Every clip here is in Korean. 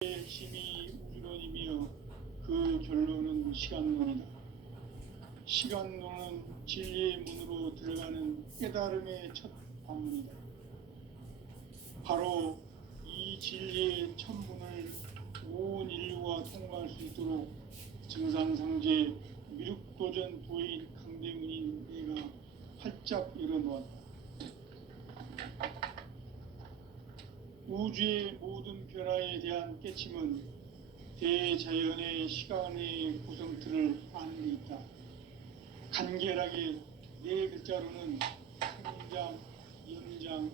힘이 우주론이며 그 결론은 시간론이다. 시간론은 진리의 문으로 들어가는 깨달음의 첫 방문이다. 바로 이 진리의 첫 문을 온 인류가 통과할 수 있도록 증산상제 미륵도전 도인 강대문인 내가 활짝 열어놓았다. 우주의 모든 변화에 대한 깨침은 대자연의 시간의 구성틀을 아는 데 있다. 간결하게 네 글자로는 성장, 연장,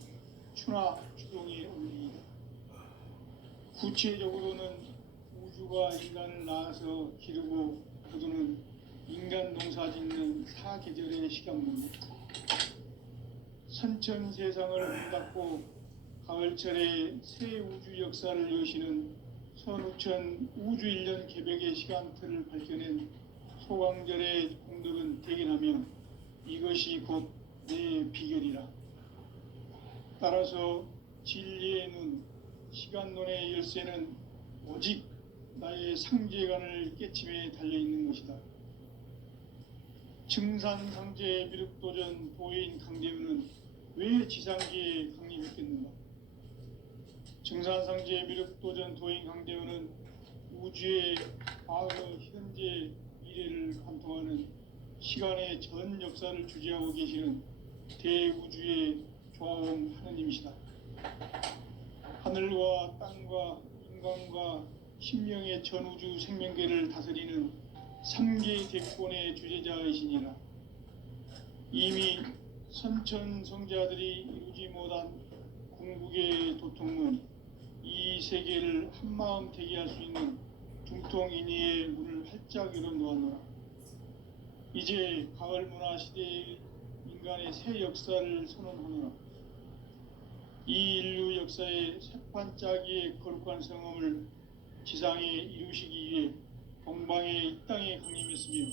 추나 추동의 원리이다. 구체적으로는 우주가 인간을 낳아서 기르고 거두는 인간 농사 짓는 사계절의 시간문이다. 선천 세상을 문닫고 가을철에 새 우주 역사를 여시는 선우천 우주일년 개벽의 시간틀을 밝혀낸 소강절의 공덕은 대견하며 이것이 곧 내 비결이라. 따라서 진리의 눈, 시간론의 열쇠는 오직 나의 상제관을 깨침에 달려있는 것이다. 증산상제 미륵도전 도인 강대문은 왜 지상계에 강림했겠는가? 증산상제 미륵도전 도인 강대문은 우주의 과거, 현재, 미래를 관통하는 시간의 전 역사를 주재하고 계시는 대우주의 조화원 하느님이시다. 하늘과 땅과 인간과 신명의 전우주 생명계를 다스리는 삼계 대권의 주재자이시니라. 이미 선천성자들이 이루지 못한 궁극의 도통문, 이 세계를 한마음 되게 할 수 있는 중통인의의 문을 활짝 열어놓았노라. 이제 가을 문화 시대의 인간의 새 역사를 선언하노라. 이 인류 역사의 새판짜기의 거룩한 성험을 지상에 이루시기 위해 동방의 이 땅에 강림했으며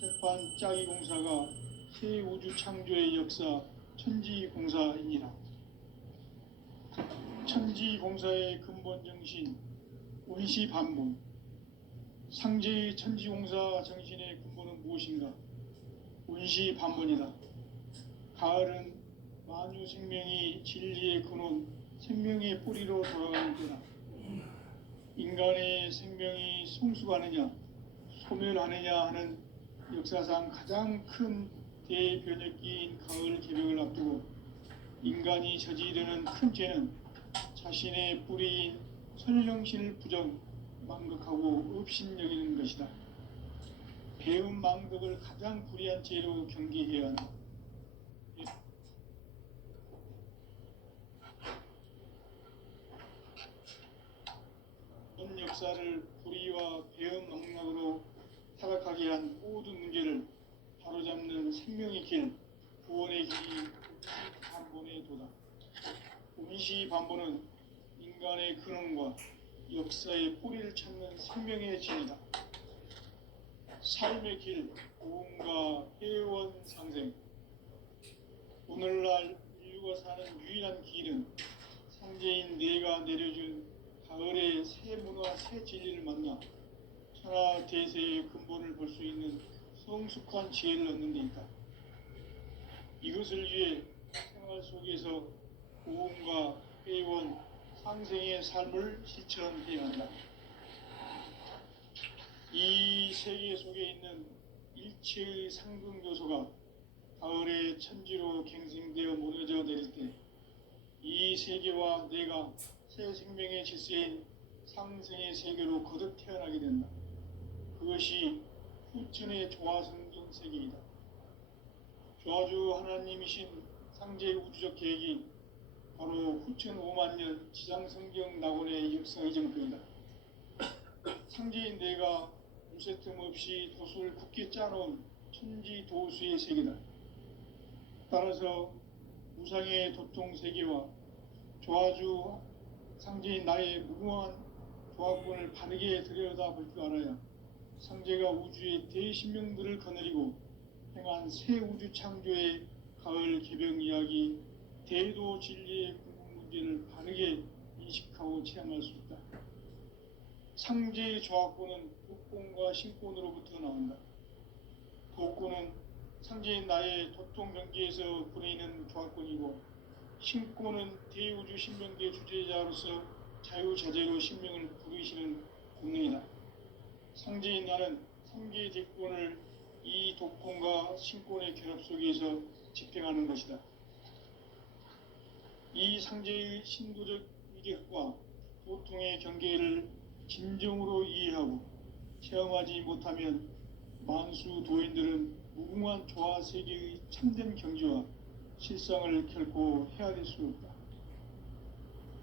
새판짜기 공사가 새 우주 창조의 역사 천지공사이니라. 천지공사의 근본 정신 운시반복. 상제의 천지공사 정신의 근본은 무엇인가? 운시반복이다. 가을은 만유 생명이 진리의 근원, 생명의 뿌리로 돌아가는 때다. 인간의 생명이 성숙하느냐, 소멸하느냐 하는 역사상 가장 큰 대변혁기인 가을 개벽을 앞두고 인간이 저지르는 큰 죄는 자신의 뿌리인 설령신을 부정, 망극하고 업신여기는 것이다. 배운 망극을 가장 불의한 죄로 경계해야 한다. 전 역사를 불의와 배은 망락으로 타락하게 한 모든 문제를 바로잡는 생명의 길, 구원의 길이 운시반본의 도다. 운시반본은 인간의 근원과 역사의 뿌리를 찾는 생명의 진이다. 삶의 길, 고음과 회원 상생. 오늘날 인류가 사는 유일한 길은 상제인 내가 내려준 가을의 새 문화, 새 진리를 만나 천하 대세의 근본을 볼 수 있는 성숙한 지혜를 얻는 데 있다. 이것을 위해 생활 속에서 고음과 회원, 상생의 삶을 실천해야 한다. 이 세계 속에 있는 일체의 상승 요소가 가을의 천지로 갱생되어 무너져 내릴 때 이 세계와 내가 새 생명의 질서인 상생의 세계로 거듭 태어나게 된다. 그것이 후천의 조화성경 세계이다. 조화주 하나님이신 상제의 우주적 계획이 바로 후천 5만년 지상성경 낙원의 역사의 정표이다. 상제인 내가 무쇠틈 없이 도수를 굳게 짜놓은 천지도수의 세계다. 따라서 무상의 도통 세계와 조화주 상제인 나의 무궁한 조화권을 바르게 들여다볼 줄 알아야 상제가 우주의 대신명들을 거느리고 행한 새 우주 창조의 가을 개벽 이야기, 대도 진리의 궁극 문제를 바르게 인식하고 체험할 수 있다. 상제의 조합구는 독곤과 신곤으로부터 나온다. 독곤은 상제인 나의 도통 경기에서 부리는 조합권이고, 신곤은 대우주 신명계 주제자로서 자유자재로 신명을 부르시는 권능이다. 상제인 나는 상계 대권을 이 독곤과 신곤의 결합 속에서 집행하는 것이다. 이 상제의 신도적 위력과 도통의 경계를 진정으로 이해하고 체험하지 못하면 만수 도인들은 무궁한 조화 세계의 참된 경지와 실상을 결코 헤아릴 수 없다.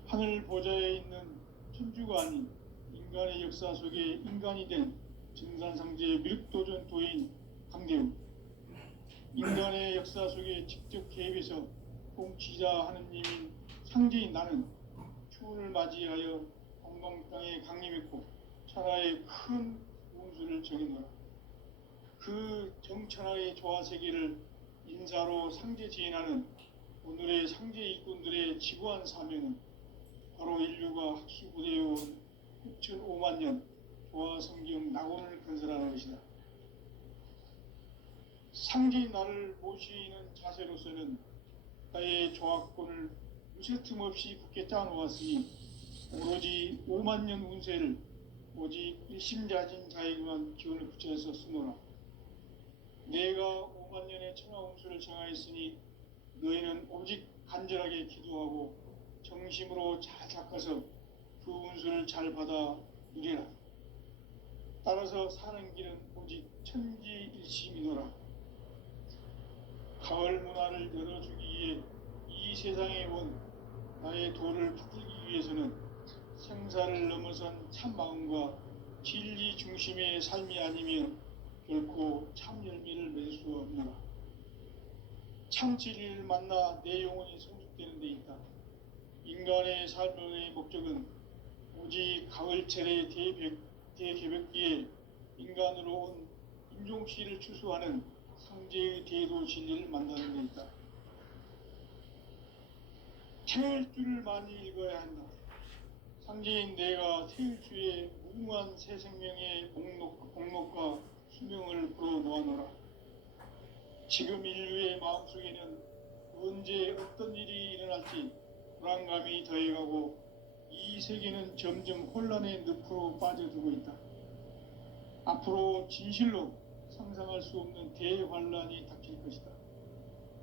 하늘 보좌에 있는 천주가 아닌 인간의 역사 속에 인간이 된 증산상제의 미륵도전 도인 강대우, 인간의 역사 속에 직접 개입해서 통치자 하느님인 상제인 나는 추운을 맞이하여 건강 땅에 강림했고 천하의 큰 운수를 정해놓아 그 정천하의 조화세계를 인사로 상제 지인하는 오늘의 상제 일꾼들의 지구한 사명은 바로 인류가 학수고대해온 6,5만 년 조화성경 낙원을 건설하는 것이다. 상제인 나를 모시는 자세로서는 나의 조합권을 무쇠 틈 없이 굳게 짜놓았으니 오로지 5만 년 운세를 오직 일심자진 자에게만 기운을 붙여서 쓰노라. 내가 5만 년의 천하 운수를 정하였으니 너희는 오직 간절하게 기도하고 정심으로 잘 닦아서 그 운수를 잘 받아 누리라. 따라서 사는 길은 오직 천지일심이노라. 가을 문화를 열어주기 위해 이 세상에 온 나의 도를 받들기 위해서는 생사를 넘어선 참 마음과 진리 중심의 삶이 아니면 결코 참 열매를 맺을 수 없노라. 참 진리를 만나 내 영혼이 성숙되는 데 있다. 인간의 삶의 목적은 오직 가을철의 대개벽기에 인간으로 온 인종씨를 추수하는 상제의 대도 진리를 만나는 데 있다. 태일주를 많이 읽어야 한다. 상제인 내가 태일주의 무궁한 새 생명의 공목과 수명을 불어놓아노라. 지금 인류의 마음속에는 언제 어떤 일이 일어날지 불안감이 더해가고 이 세계는 점점 혼란의 늪으로 빠져들고 있다. 앞으로 진실로 상상할 수 없는 대환란이 닥칠 것이다.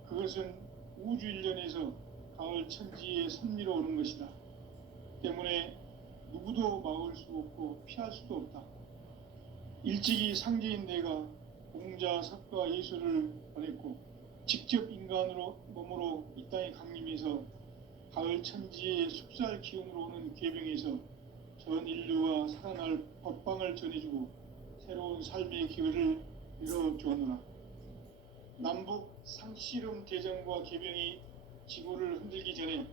그것은 우주 일련에서 가을 천지의 섭리로 오는 것이다. 때문에 누구도 막을 수 없고 피할 수도 없다. 일찍이 상제인 내가 공자, 석가, 예수를 보냈고 직접 인간으로 몸으로 이 땅에 강림해서 가을 천지의 숲살 기운으로 오는 계병에서 전 인류와 살아날 법방을 전해주고 새로운 삶의 기회를 이뤄주었노라. 남북 상씨름 대전과 계병이 지구를 흔들기 전에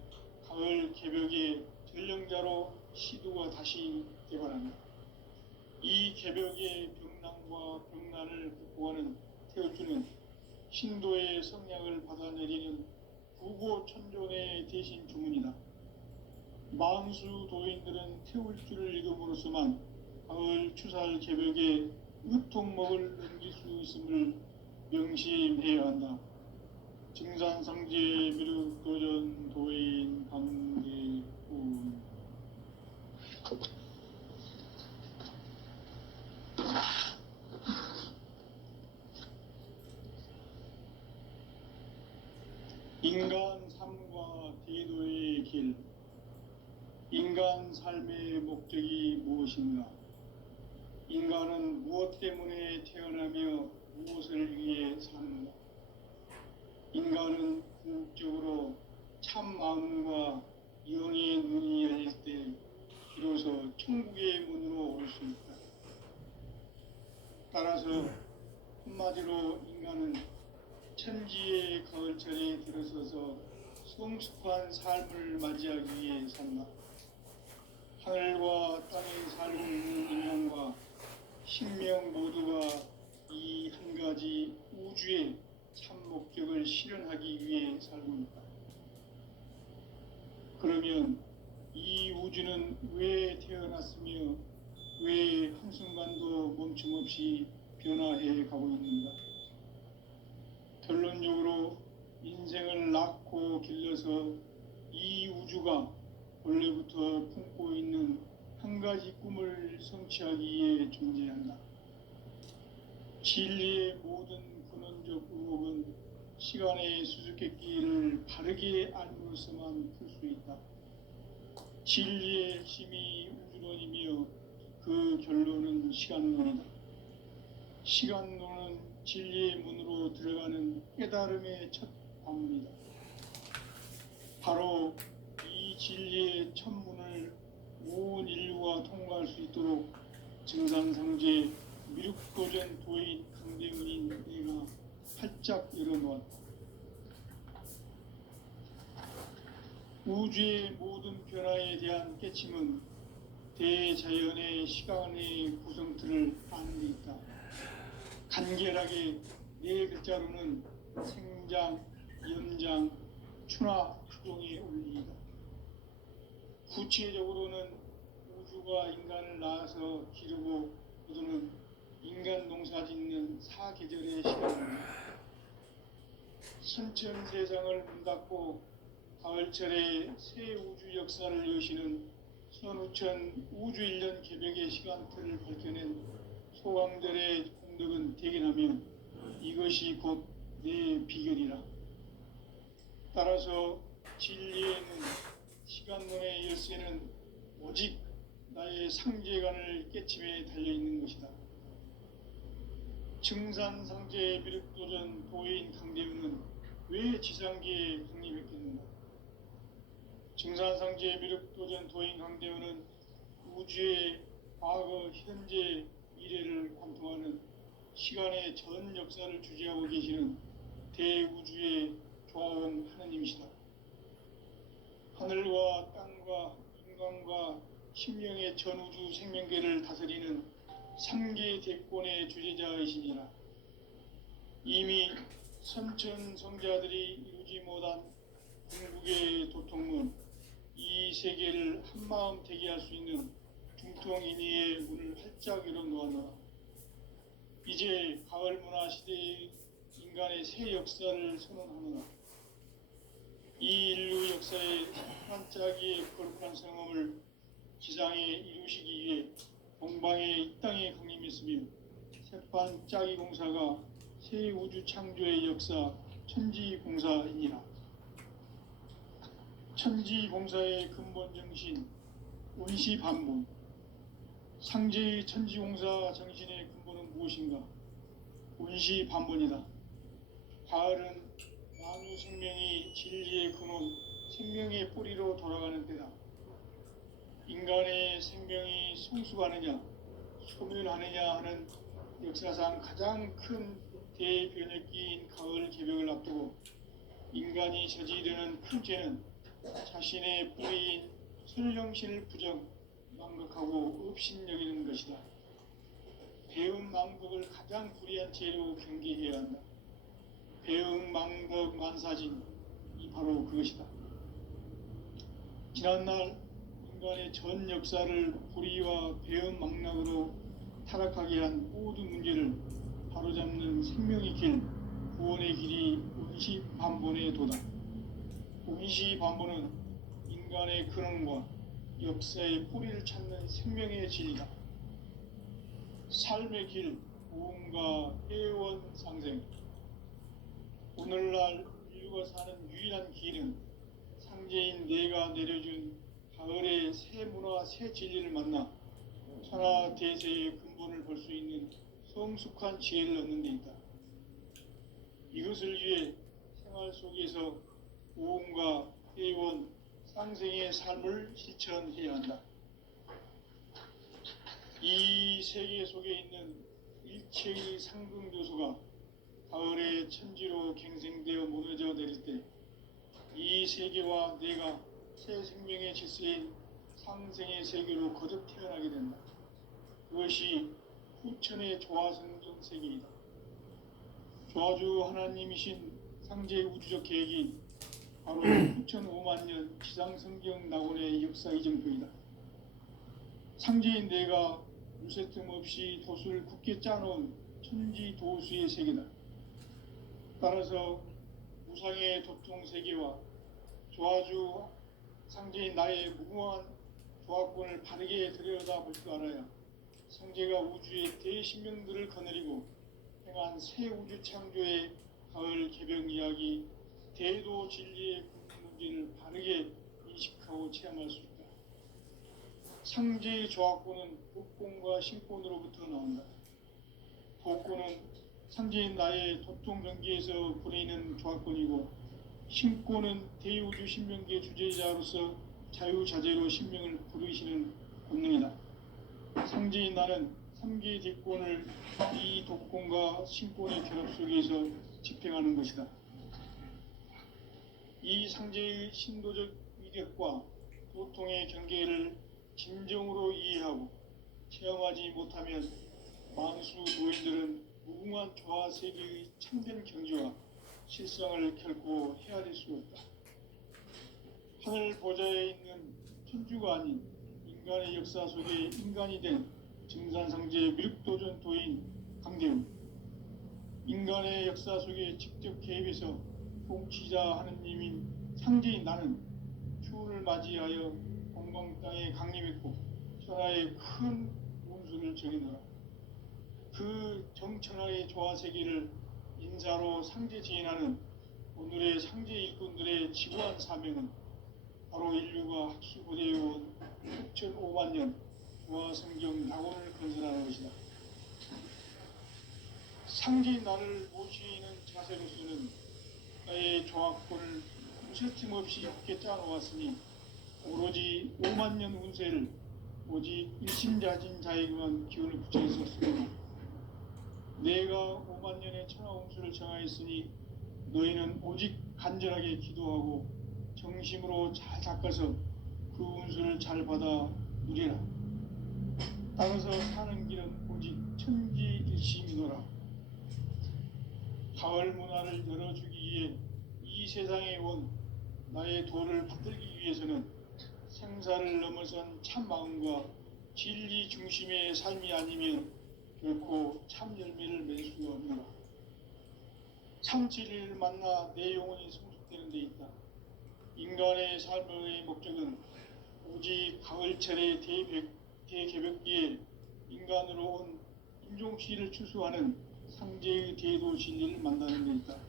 가을 개벽의 전령자로 시두가 다시 개발한다. 이 개벽의 병난과 병난을 극복하는 태울주는 신도의 성량을 받아내리는 부고천존의 대신 주문이다. 만수 도인들은 태울주를 읽음으로써만 가을 추살 개벽의 으통목을 넘길 수 있음을 명심해야 한다. 증산상제 미륵도전 도인 강대훈. 인간 삶과 대도의 길. 인간 삶의 목적이 무엇인가? 인간은 무엇 때문에 태어나며 무엇을 위해 사는가? 인간은 궁극적으로 참 마음과 영의 눈이 열릴 때 비로소 천국의 문으로 올 수 있다. 따라서 한마디로 인간은 천지의 가을철에 들어서서 성숙한 삶을 맞이하기 위해 산다. 하늘과 땅에 살고 있는 인간과 신명 모두가 이 한 가지 우주의 참 목적을 실현하기 위해 살고 있다. 그러면 이 우주는 왜 태어났으며 멈춤없이 변화해 가고 있는가. 결론적으로 인생을 낳고 길러서 이 우주가 원래부터 품고 있는 한 가지 꿈을 성취하기 위해 존재한다. 진리의 모든 근원적 의혹은 시간의 수수께끼를 바르게 알므로서만 풀 수 있다. 진리의 핵심이 우주론이며 그 결론은 시간론이다. 시간론은 진리의 문으로 들어가는 깨달음의 첫 관문이다. 바로 이 진리의 첫 문을 온 인류가 통과할 수 있도록 증산상제 미륵도전 도인 강대문인 내가 활짝 열어놓았다. 우주의 모든 변화에 대한 깨침은 대자연의 시간의 구성틀을 아는 데 있다. 간결하게 네 글자로는 생장, 연장, 추나 추동의 원리이다. 구체적으로는 우주가 인간을 낳아서 기르고 거두는 인간 농사 짓는 사계절의 시간입니다. 선천세상을 문 닫고 가을철에 새 우주 역사를 여시는 선우천 우주 1년 개벽의 시간틀을 밝혀낸 소강들의 공덕은 대견하며 이것이 곧 내 비결이라. 따라서 진리의 문, 시간론의 열쇠는 오직 나의 상제관을 깨침에 달려있는 것이다. 증산상제 미륵도전 도인 강대우는 왜 지상계에 강림했겠는가? 증산상제 미륵도전 도인 강대우는 우주의 과거, 현재, 미래를 관통하는 시간의 전 역사를 주재하고 계시는 대우주의 조화원 하느님이시다. 하늘과 땅과 인간과 심령의 전우주 생명계를 다스리는 삼계 대권의 주재자이시니라. 이미 선천 성자들이 이루지 못한 궁극의 도통문, 이 세계를 한마음 되게 할 수 있는 중통인의의 문을 활짝 열어놓았노라. 이제 가을 문화 시대의 인간의 새 역사를 선언하노라. 이 인류 역사의 반짝이의 거룩한 성험을 지상에 이루시기 위해 동방에 이 땅에 강림했으며 새판 짜기 공사가 새 우주 창조의 역사 천지공사이니라. 천지공사의 근본 정신 원시반복. 상제의 천지공사 정신의 근본은 무엇인가? 원시반복이다. 가을은 만유 생명이 진리의 근원, 생명의 뿌리로 돌아가는 때다. 인간의 생명이 성숙하느냐, 소멸하느냐 하는 역사상 가장 큰 대변혁기인 가을 개벽을 앞두고 인간이 저지르는 큰 죄는 자신의 뿌리인 설령신을 부정, 망각하고 업신여기는 것이다. 배음 망덕을 가장 불의한 죄로 경계해야 한다. 배음 망덕 만사진이 바로 그것이다. 지난날 인간의 전 역사를 불의와 배음 망락으로 타락하게 한 모든 문제를 바로잡는 생명의 길, 구원의 길이 원시반본의 도다. 원시반본은 인간의 근원과 역사의 뿌리를 찾는 생명의 진리다. 삶의 길, 무언가 해원상생. 오늘날 인류가 사는 유일한 길은 상제인 내가 내려준 가을의 새 문화, 새 진리를 만나 천하 대세의 근본을 볼 수 있는 성숙한 지혜를 얻는 데 있다. 이것을 위해 생활 속에서 무언가 해원, 상생의 삶을 실천해야 한다. 이 세계 속에 있는 일체의 상승조소가 가을의 천지로 갱생되어 무너져 내릴 때 이 세계와 내가 새 생명의 질서인 상생의 세계로 거듭 태어나게 된다. 그것이 후천의 조화성전 세계이다. 조화주 하나님이신 상제의 우주적 계획이 바로 9,500,000년 지상성경 낙원의 역사 이정표이다. 상제인 내가 무쇠틈 없이 돛을 굳게 짜놓은 천지도수의 세계다. 따라서 우상의 도통 세계와 조화주 상제인 나의 무궁한 조합권을 바르게 들여다볼 줄 알아야 성제가 우주의 대신명들을 거느리고 행한 새 우주 창조의 가을 개병 이야기, 대도 진리의 문제를 바르게 인식하고 체험할 수 있다. 상제의 조합권은 복권과 신권으로부터 나온다. 복권은 상제인 나의 도통 경계에서 보내는 조합권이고, 신권은 대우주 신명계 주제자로서 자유자재로 신명을 부르시는 권능이다. 상제인 나는 3개의 대권을 이 독권과 신권의 결합 속에서 집행하는 것이다. 이 상제의 신도적 위력과 도통의 경계를 진정으로 이해하고 체험하지 못하면 만수 노인들은 무궁한 조화세계의 참된 경지와 실상을 결코 헤아릴 수 없다. 하늘 보좌에 있는 천주가 아닌 인간의 역사 속에 인간이 된 증산상제의 미륵도전 도인 강대우, 인간의 역사 속에 직접 개입해서 통치자 하느님인 상제인 나는 추운을 맞이하여 동방 땅에 강림했고 천하의 큰 운수를 정해놓아 그 정천하의 조화세계를 인사로 상제 지인하는 오늘의 상제 일꾼들의 지구한 사명은 바로 인류가 학수고대해온 6,500만 년 조화성경 낙원을 건설하는 것이다. 상제인 나를 모시는 자세로서는 나의 조합권을 무쇠틈 없이 굳게 짜놓았으니 오로지 5만 년 운세를 오직 일심자진 자에게만 기운을 붙여 있었으므로 내가 5만 년의 천하 운수를 정하였으니 너희는 오직 간절하게 기도하고 정심으로 잘 닦아서 그 운수를 잘 받아 누리라. 따라서 사는 길은 오직 천지일심이노라. 가을 문화를 열어주기 위해 이 세상에 온 나의 도를 받들기 위해서는 생사를 넘어선 참 마음과 진리 중심의 삶이 아니면 결코 참 열매를 맺을 수가 없노라. 참 진리를 만나 내 영혼이 성숙되는 데 있다. 인간의 삶의 목적은 오직 가을철의 대개벽기에 인간으로 온 인종시를 추수하는 상제의 대도 진리를 만나는 데 있다.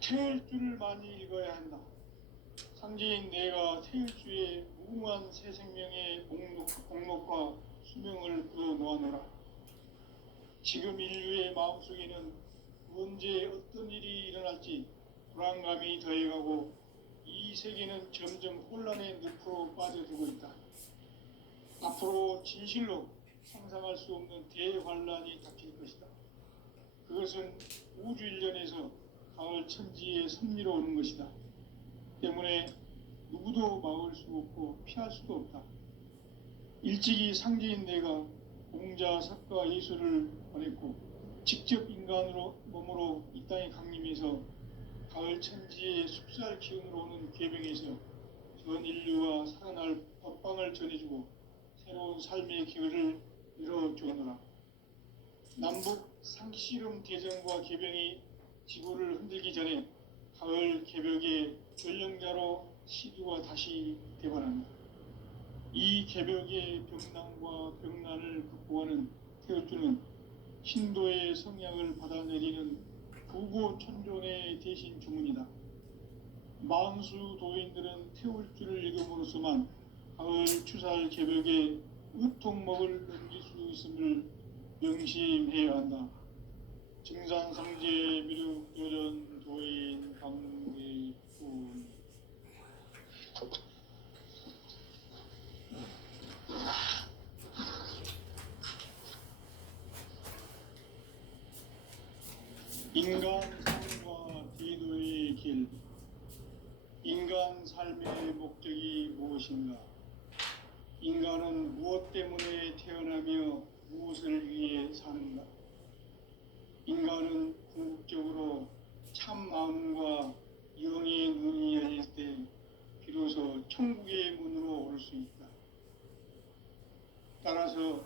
태을 줄을 많이 읽어야 한다. 상제인 내가 태일주의 무궁한 새 생명의 목록과 수명을 풀어놓아노라. 지금 인류의 마음속에는 언제 어떤 일이 일어날지 불안감이 더해가고 이 세계는 점점 혼란의 늪으로 빠져들고 있다. 앞으로 진실로 상상할 수 없는 대환란이 닥칠 것이다. 그것은 우주 일련에서 가을 천지의 섭리로 오는 것이다. 때문에 누구도 막을 수 없고 피할 수도 없다. 일찍이 상제인 내가 공자, 석가, 예수를 보냈고 직접 인간으로 몸으로 이 땅에 강림해서 가을 천지의 숲살 기운으로 오는 계병에서 전 인류와 살아날 법방을 전해주고 새로운 삶의 기회를 열어주노라. 남북 상씨름 대전과 계병이 지구를 흔들기 전에 가을 개벽의 전령자로 시두가 다시 대반한다. 이 개벽의 병난과 병난을 극복하는 태울주는 신도의 성향을 받아내리는 부고천존의 대신 주문이다. 만수 도인들은 태울주를 읽음으로써만 가을 추살 개벽에 의통목을 넘길 수 있음을 명심해야 한다. 증산상제 미륵 요전 도인 강대훈. 인간 삶과 대도의 길. 인간 삶의 목적이 무엇인가? 인간은 무엇 때문에 태어나며 무엇을 위해 사는가? 인간은 궁극적으로 참 마음과 영의 눈이 열릴 때 비로소 천국의 문으로 오를 수 있다. 따라서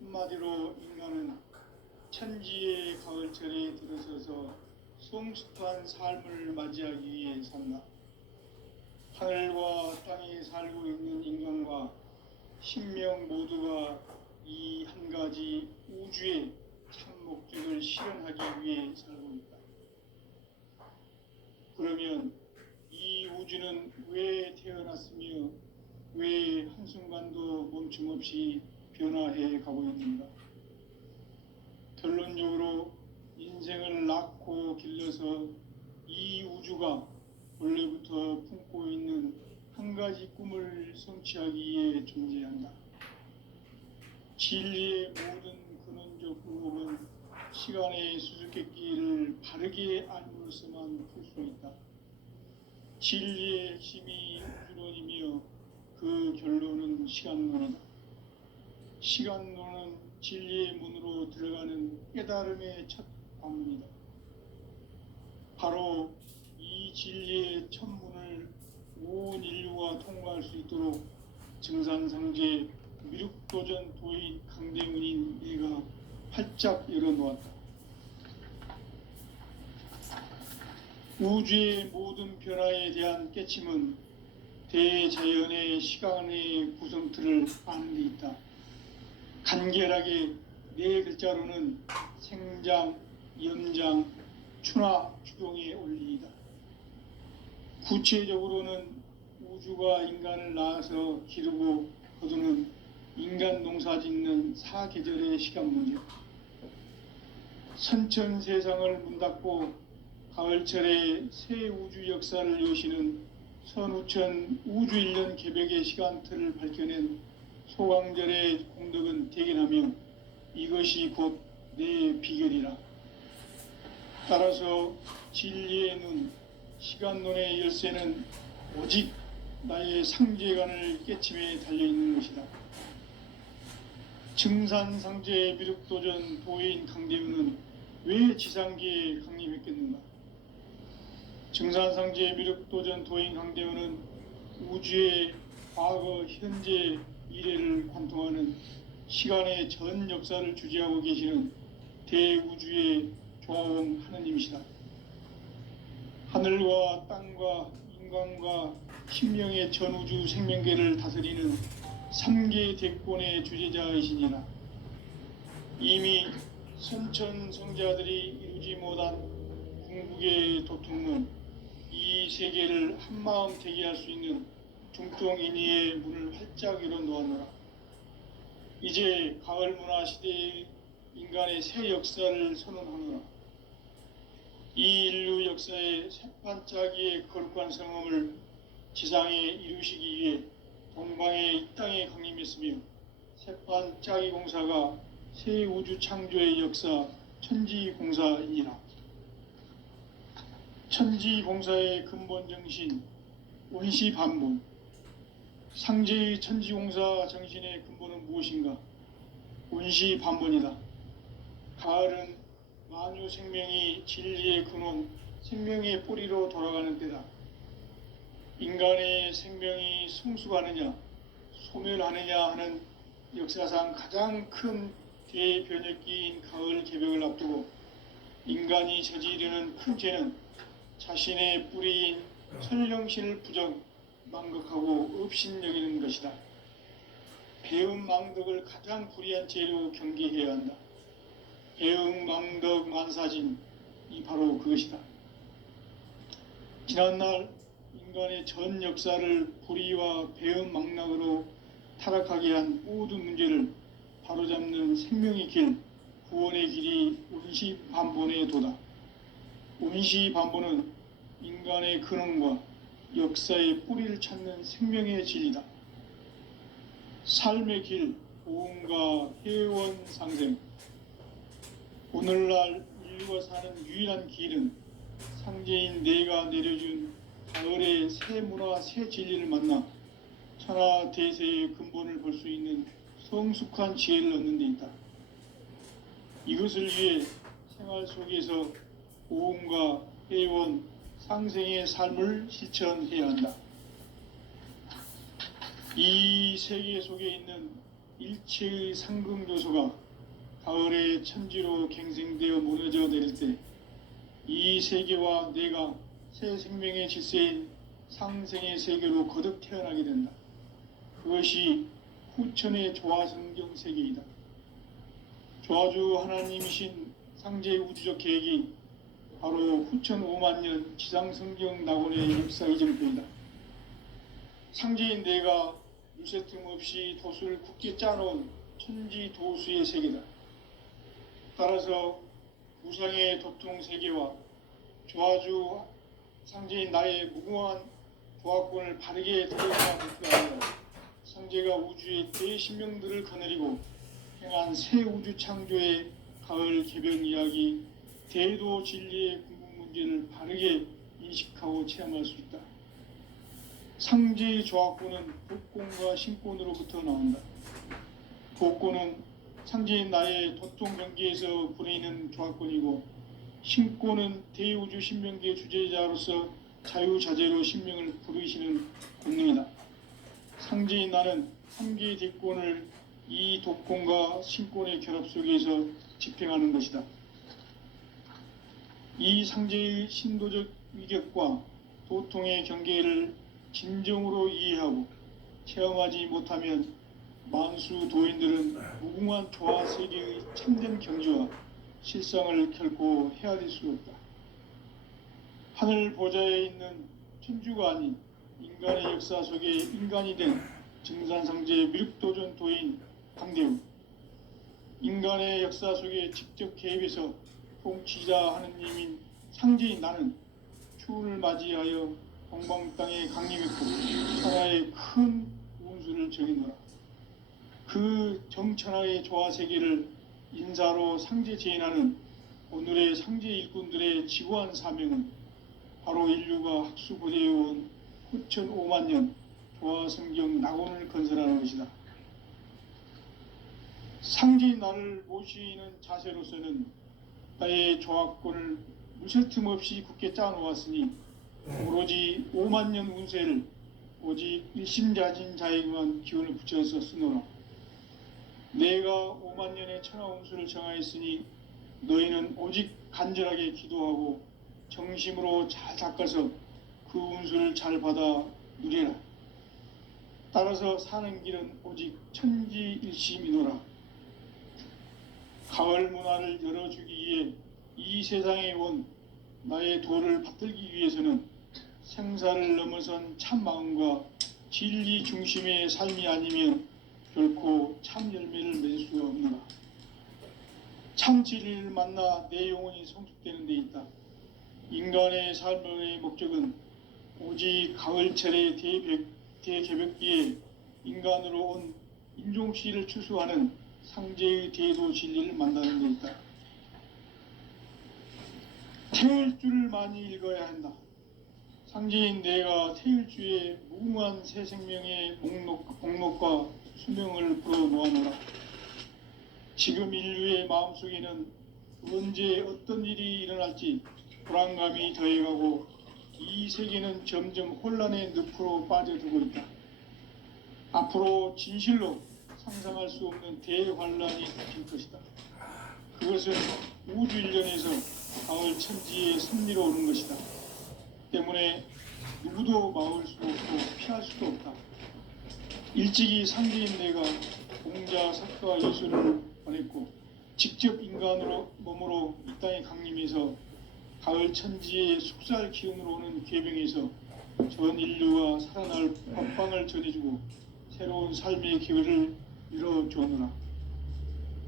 한마디로 인간은 천지의 가을철에 들어서서 성숙한 삶을 맞이하기 위해 산다. 하늘과 땅에 살고 있는 인간과 신명 모두가 이 한 가지 우주의 참 목적을 실현하기 위해 살고 있다. 그러면 이 우주는 왜 태어났으며 왜 한순간도 멈춤없이 변화해 가고 있는가? 결론적으로 인생을 낳고 길러서 이 우주가 원래부터 품고 있는 한 가지 꿈을 성취하기 위해 존재한다. 진리의 모든 근원적 의혹은 시간의 수수께끼를 바르게 알므로서만 풀 수 있다. 진리의 핵심이 우주론이며 그 결론은 시간론이다. 시간론은 진리의 문으로 들어가는 깨달음의 첫 관문이다. 바로 이 진리의 첫 문을 온 인류가 통과할 수 있도록 증산상제 미륵도전 도인 강대문인 내가 활짝 열어놓았다. 우주의 모든 변화에 대한 깨침은 대자연의 시간의 구성틀을 아는 데 있다. 간결하게 네 글자로는 생장, 연장, 추나 추동의 원리이다. 구체적으로는 우주가 인간을 낳아서 기르고 거두는 인간 농사 짓는 사계절의 시간문제, 선천 세상을 문닫고 가을철에 새 우주 역사를 여시는 선우천 우주일년 개벽의 시간틀을 밝혀낸 소강절의 공덕은 대견하며 이것이 곧 내 비결이라. 따라서 진리의 눈, 시간론의 열쇠는 오직 나의 상제관을 깨침에 달려있는 것이다. 증산상제 미륵도전 도인 강대윤은 왜 지상계에 강림했겠는가? 증산상제 미륵도전 도인 강대윤은 우주의 과거, 현재, 미래를 관통하는 시간의 전 역사를 주재하고 계시는 대우주의 조화원 하느님이시다. 하늘과 땅과 인간과 신명의 전우주 생명계를 다스리는 3계 대권의 주재자이시니라. 이미 선천성자들이 이루지 못한 궁극의 도통문, 이 세계를 한마음 대기할 수 있는 중통인의의 문을 활짝 열어놓았노라. 이제 가을 문화 시대의 인간의 새 역사를 선언하노라. 이 인류 역사의 새반짝이의 거룩한 성험을 지상에 이루시기 위해 동방의 이 땅에 강림했으며 새반짝이 공사가 새 우주 창조의 역사 천지공사이니라. 천지공사의 근본 정신 원시반본, 상제의 천지공사 정신의 근본은 무엇인가? 원시반본이다. 가을은 만유 생명이 진리의 근원, 생명의 뿌리로 돌아가는 때다. 인간의 생명이 성숙하느냐, 소멸하느냐 하는 역사상 가장 큰 대변혁기인 가을 개벽을 앞두고 인간이 저지르는 큰 죄는 자신의 뿌리인 천령신을 부정, 망극하고 업신여기는 것이다. 배음 망덕을 가장 불의한 죄로 경계해야 한다. 배음 망덕 만사진, 이 바로 그것이다. 지난날 인간의 전 역사를 불의와 배음 망락으로 타락하게 한 모든 문제를 바로잡는 생명의 길, 구원의 길이 원시반본의 도다. 원시반본은 인간의 근원과 역사의 뿌리를 찾는 생명의 진리다. 삶의 길, 보험과 회원 상생. 오늘날 인류가 사는 유일한 길은 상제인 내가 내려준 가을의 새 문화, 새 진리를 만나 천하 대세의 근본을 볼 수 있는 성숙한 지혜를 얻는 데 있다. 이것을 위해 생활 속에서 보험과 회원, 상생의 삶을 실천해야 한다. 이 세계 속에 있는 일체의 상극 요소가 가을의 천지로 갱생되어 무너져 내릴 때 이 세계와 내가 새 생명의 질서인 상생의 세계로 거듭 태어나게 된다. 그것이 후천의 조화성경 세계이다. 조화주 하나님이신 상제의 우주적 계획이 바로 후천 5만 년 지상성경 낙원의 역사의 정표이다. 상제인 내가 유세 틈 없이 돛을 굳게 짜놓은 천지 도수의 세계다. 따라서 우상의 도통 세계와 조화주 상제인 나의 무궁한 조화권을 바르게 들여다볼 것 아니라 상제가 우주의 대신명들을 거느리고 행한 새 우주 창조의 가을 개변 이야기, 대도 진리의 궁극 문제를 바르게 인식하고 체험할 수 있다. 상제의 조화권은 복권과 신권으로부터 나온다. 복권은 상제인 나의 도통 경계에서 부리는 조화권이고, 신권은 대우주 신명기의 주제자로서 자유자재로 신명을 부르시는 권능이다. 상제인 나는 3개의 대권을 이 도권과 신권의 결합 속에서 집행하는 것이다. 이 상제의 신도적 위격과 도통의 경계를 진정으로 이해하고 체험하지 못하면 만수 도인들은 무궁한 조화 세계의 참된 경지와 실상을 결코 헤아릴 수 없다. 하늘 보좌에 있는 천주가 아닌 인간의 역사 속에 인간이 된 증산상제의 미륵도전 도인 강대우, 인간의 역사 속에 직접 개입해서 통치자 하느님인 상제인 나는 추운을 맞이하여 동방 땅에 강림했고 천하의 큰 운수를 정해놓아. 그 정천하의 조화 세계를 인사로 상제 제인하는 오늘의 상제 일꾼들의 지구한 사명은 바로 인류가 학수고대해온 후천 5만 년 조화 성경 낙원을 건설하는 것이다. 상제인 나를 모시는 자세로서는 나의 조화권을 무쇠틈 없이 굳게 짜놓았으니 오로지 5만 년 운세를 오직 일심자진 자에게만 기운을 붙여서 쓰노라. 내가 5만 년의 천하 운수를 정하였으니 너희는 오직 간절하게 기도하고 정심으로 잘 닦아서 그 운수를 잘 받아 누리라. 따라서 사는 길은 오직 천지일심이노라. 가을 문화를 열어주기 위해 이 세상에 온 나의 도를 받들기 위해서는 생사를 넘어선 참 마음과 진리 중심의 삶이 아니면 결코 참 열매를 맺을 수가 없노라. 참 진리를 만나 내 영혼이 성숙되는 데 있다. 인간의 삶의 목적은 오직 가을철의 대개벽기에 인간으로 온 인종씨를 추수하는 상제의 대도 진리를 만나는 데 있다. 태을 줄을 많이 읽어야 한다. 상제인 내가 태일주의 무궁한 새 생명의 목록과 수명을 불어놓아노라. 지금 인류의 마음속에는 언제 어떤 일이 일어날지 불안감이 더해가고 이 세계는 점점 혼란의 늪으로 빠져들고 있다. 앞으로 진실로 상상할 수 없는 대환란이 닥칠 것이다. 그것은 우주 일련에서 가을 천지에 섭리로 오는 것이다. 때문에 누구도 막을 수 없고 피할 수도 없다. 일찍이 상제인 내가 공자, 석가, 예수를 보냈고 직접 인간으로 몸으로 이 땅에 강림해서 가을 천지의 숙살 기운으로 오는 계병에서 전 인류가 살아날 법방을 전해주고 새로운 삶의 기회를 이뤄주었노라.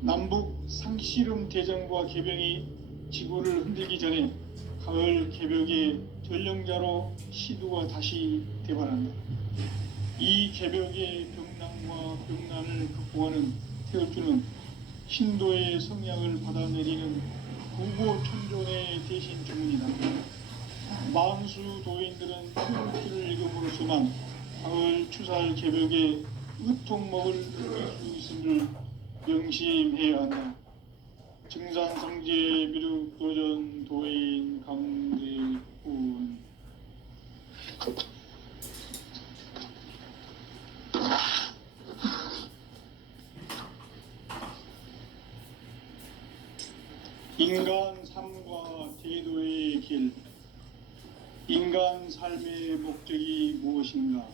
남북 상씨름 대전과 계병이 지구를 흔들기 전에 가을 개벽의 전령자로 시두가 다시 대발한다. 이 개벽의 병난과 병난을 극복하는 태울주는 신도의 성향을 받아내리는 구고천존의 대신 주문이다. 만수 도인들은 태울주를 읽음으로써만 가을 추살 개벽의 의통목을 느낄 수 있음을 명심해야 한다. 증산성제 미륵도전 도인 강대훈. 인간 삶과 제도의 길, 인간 삶의 목적이 무엇인가?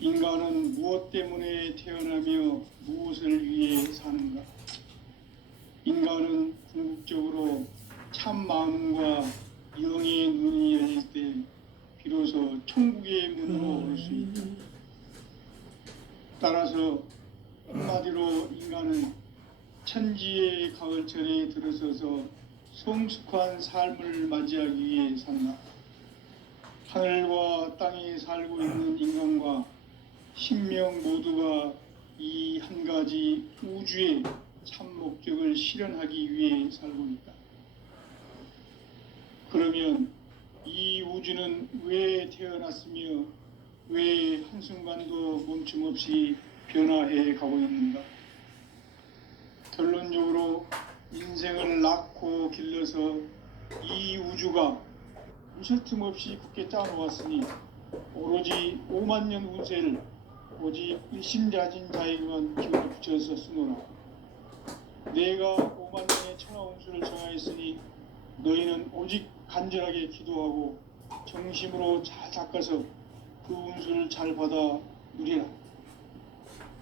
인간은 무엇 때문에 태어나며 무엇을 위해 사는가? 인간은 궁극적으로 참 마음과 영의 눈이 열릴 때 비로소 천국의 문으로 올 수 있다. 따라서 한마디로 인간은 천지의 가을철에 들어서서 성숙한 삶을 맞이하기 위해 산다. 하늘과 땅에 살고 있는 인간과 신명 모두가 이 한 가지 우주의 참 목적을 실현하기 위해 살고 있다. 그러면 이 우주는 왜 태어났으며 왜 한순간도 멈춤 없이 변화해 가고 있는가? 결론적으로 인생을 낳고 길러서 이 우주가 무실 틈 없이 굳게 짜놓았으니 오로지 5만 년 운세를 오직 일심자진 자에게만 기운을 붙여서 쓰노라. 내가 5만 년의 천하 운수를 정하였으니 너희는 오직 간절하게 기도하고 정심으로 잘 닦아서 그 운수를 잘 받아 누리라.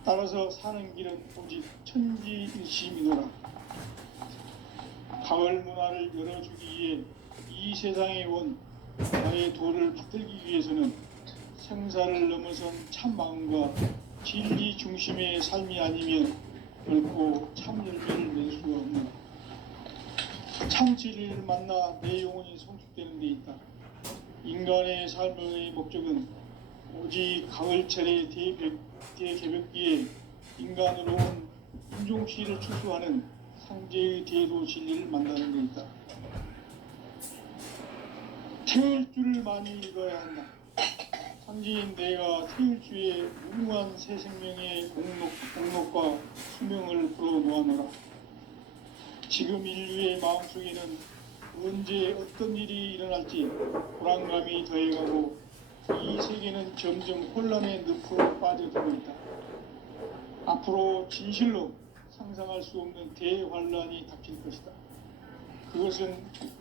따라서 사는 길은 오직 천지일심이노라. 가을 문화를 열어주기 위해 이 세상에 온 나의 도를 받들기 위해서는 생사를 넘어선 참 마음과 진리 중심의 삶이 아니면 결코 참 열매를 맺을 수가 없노라. 참 진리를 만나 내 영혼이 성숙되는 데 있다. 인간의 삶의 목적은 오직 가을철의 대개벽기에 인간으로 온 인종시를 추수하는 상제의 대도 진리를 만나는 데 있다. 태울 줄을 많이 읽어야 한다. 상제인 내가 태울 주의 무궁한 새 생명의 공록과 수명을 불어놓아노라. 지금 인류의 마음속에는 언제 어떤 일이 일어날지 불안감이 더해가고 이 세계는 점점 혼란의 늪으로 빠져들고 있다. 앞으로 진실로 상상할 수 없는 대환란이 닥칠 것이다. 그것은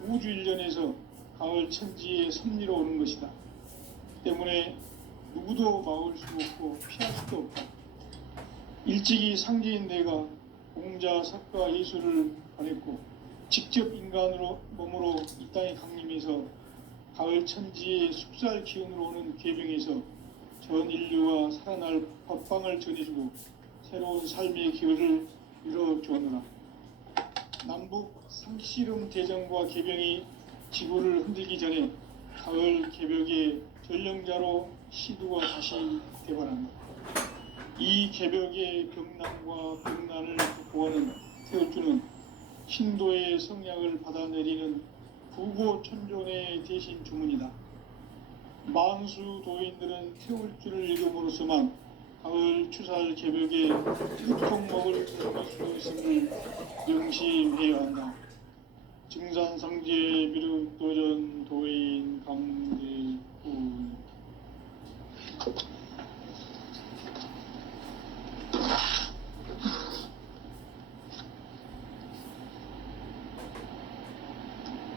우주 일전에서 가을 천지의 섭리로 오는 것이다. 때문에 누구도 막을 수 없고 피할 수도 없다. 일찍이 상제인 내가 공자, 석가, 예수를 보냈고 직접 인간으로 몸으로 이 땅에 강림해서 가을 천지의 숲살 기운으로 오는 계명에서 전 인류가 살아날 법방을 전해주고 새로운 삶의 기회를 이뤄주었노라. 남북 상씨름 대전과 계병이 지구를 흔들기 전에 가을 개벽의 전령자로 시두가 다시 대발한다. 이 개벽의 병난과 병난을 극복하는 태울주는 신도의 성약을 받아내리는 부고천존의 대신 주문이다. 만수 도인들은 태울주를 읽음으로써만 가을 추살 개벽의 일통목을 얻을 수 있음을 명심해야 한다. 증산상제 미륵도전 도인 강대구.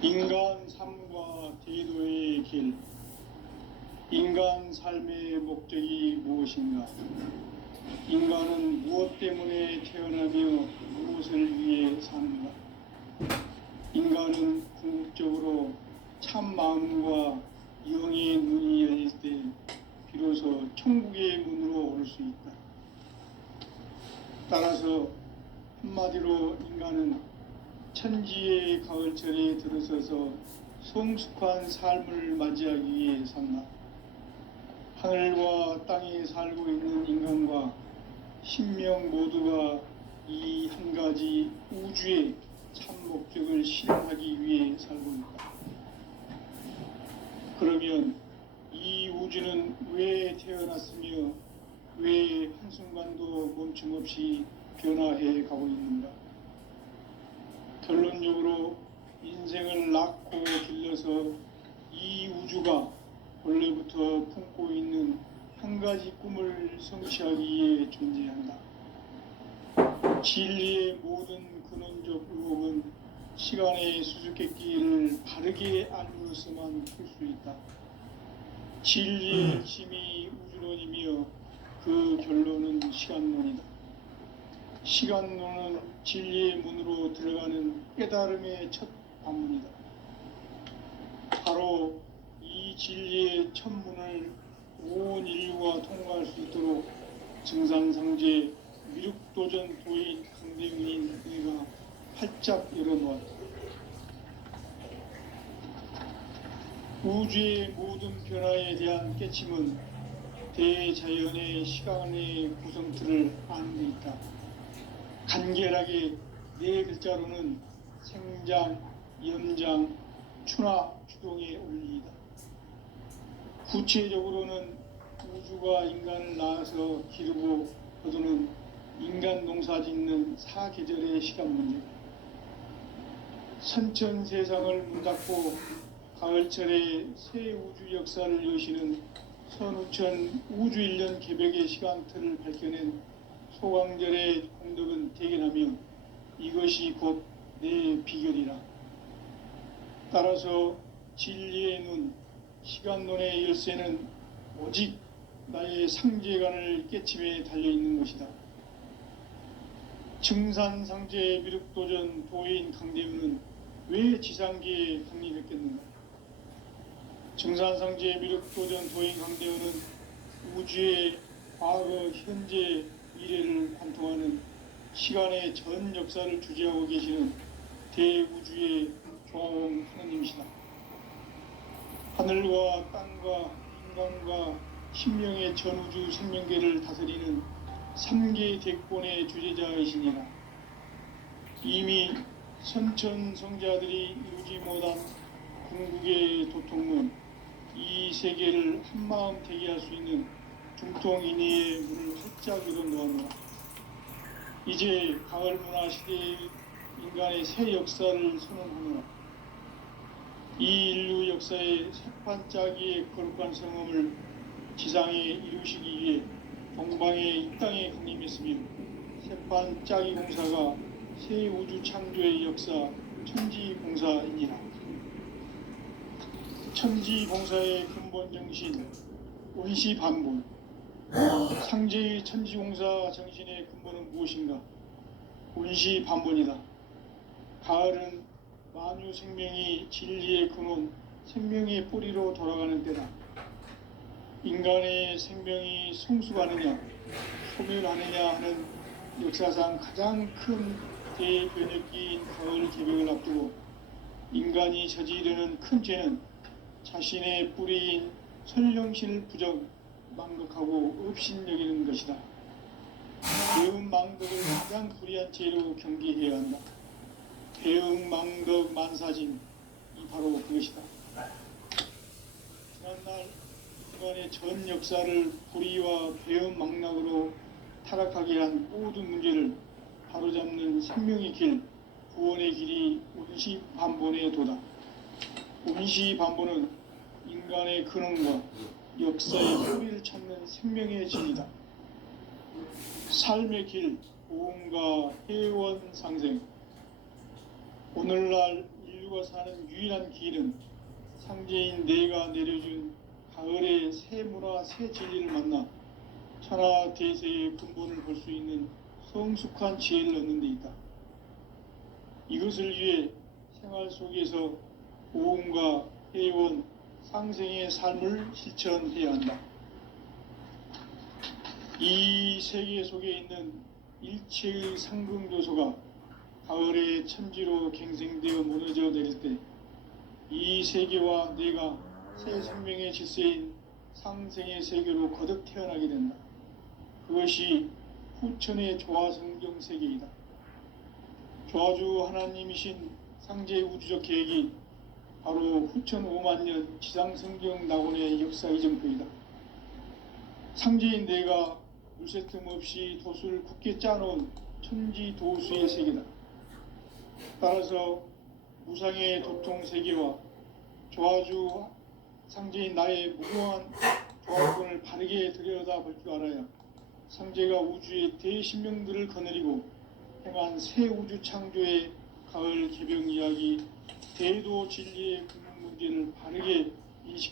인간 삶과 제도의 길, 인간 삶의 목적이 무엇인가? 인간은 무엇 때문에 태어나며 무엇을 위해 사는가? 인간은 궁극적으로 참 마음과 영의 눈이 열릴 때 비로소 천국의 문으로 올 수 있다. 따라서 한마디로 인간은 천지의 가을철에 들어서서 성숙한 삶을 맞이하기 위해 산다. 하늘과 땅에 살고 있는 인간과 신명 모두가 이 한 가지 우주의 참 목적을 실현하기 위해 살고 있다. 그러면 이 우주는 왜 태어났으며 왜 한순간도 멈춤 없이 변화해 가고 있는가? 결론적으로 인생을 낳고 길러서 이 우주가 원래부터 품고 있는 한 가지 꿈을 성취하기 위해 존재한다. 진리의 모든 근원적 의혹은 시간의 수수께끼를 바르게 알므로서만 풀 수 있다. 진리의 핵심이 우주론이며 그 결론은 시간론이다. 시간론은 진리의 문으로 들어가는 깨달음의 첫 관문이다. 바로 이 진리의 첫 문을 온 인류가 통과할 수 있도록 증산상제 미륵도전 도인 강대윤인 내가 활짝 열어놓았다. 우주의 모든 변화에 대한 깨침은 대자연의 시간의 구성틀을 아는 데 있다. 간결하게 네 글자로는 생장, 연장, 추나 추동의 원리이다. 구체적으로는 우주가 인간을 낳아서 기르고 거두는 인간 농사 짓는 사계절의 시간 문제다. 선천 세상을 문닫고 가을철에 새 우주 역사를 여시는 선우천 우주 1년 개벽의 시간틀을 밝혀낸 소강절의 공덕은 대견하며 이것이 곧 내 비결이라. 따라서 진리의 눈, 시간론의 열쇠는 오직 나의 상제관을 깨침에 달려있는 것이다. 증산상제 미륵도전 도인 강대윤은 왜 지상계에 강림했겠는가? 증산상제 미륵도전 도인 강대윤은 우주의 과거, 현재, 미래를 관통하는 시간의 전 역사를 주재하고 계시는 대우주의 조화원 하나님이시다. 하늘과 땅과 인간과 신명의 전우주 생명계를 다스리는 3개 대권의 주재자이시니라. 이미 선천성자들이 이루지 못한 궁극의 도통문, 이 세계를 한마음 대기할 수 있는 중통인의의 문을 활짝 열어놓았노라. 이제 가을 문화 시대의 인간의 새 역사를 선언하노라. 이 인류 역사의 새반짝이의 거룩한 성험을 지상에 이루시기 위해 동방에 이 땅에 강림했으며 새반짝이 공사가 새 우주 창조의 역사 천지공사이니라. 천지공사의 근본 정신 원시반본, 상제의 천지공사 정신의 근본은 무엇인가? 원시반본이다. 가을은 만유 생명이 진리의 근원, 생명의 뿌리로 돌아가는 때다. 인간의 생명이 성숙하느냐, 소멸하느냐 하는 역사상 가장 큰 대변혁기인 가을 개벽을 앞두고 인간이 저지르는 큰 죄는 자신의 뿌리인 선령신을 부정, 망극하고 업신여기는 것이다. 배움 망덕을 가장 불의한 죄로 경계해야 한다. 배움 망덕 만사진, 이 바로 그것이다. 지난날 인간의 전 역사를 불의와 배움 망락으로 타락하게 한 모든 문제를 바로잡는 생명의 길, 구원의 길이 원시반본의 도다. 원시반본은 인간의 근원과 역사의 뿌리를 찾는 생명의 진이다. 삶의 길, 보험과 회원 상생. 오늘날 인류가 사는 유일한 길은 상제인 내가 내려준 가을의 새 문화, 새 진리를 만나 천하 대세의 근본을 볼 수 있는 성숙한 지혜를 얻는 데 있다. 이것을 위해 생활 속에서 보험과 회원, 상생의 삶을 실천해야 한다. 이 세계 속에 있는 일체의 상금 요소가 가을의 천지로 갱생되어 무너져 내릴 때 이 세계와 내가 새 생명의 질서인 상생의 세계로 거듭 태어나게 된다. 그것이 후천의 조화성경 세계이다. 조화주 하나님이신 상제 우주적 계획이 바로 후천 5만년 지상성경 낙원의 역사 이정표이다. 상제인 내가 물새 틈 없이 도수를 굳게 짜놓은 천지 도수의 세계다. 따라서 무상의 도통 세계와 조화주 상제인 나의 무궁한 조화권을 바르게 들여다볼 줄 알아야 상제가 우주의 대신명들을 거느리고 행한 새 우주 창조의 가을 개병 이야기 제도 진리의 근본 문제를 바르게 인식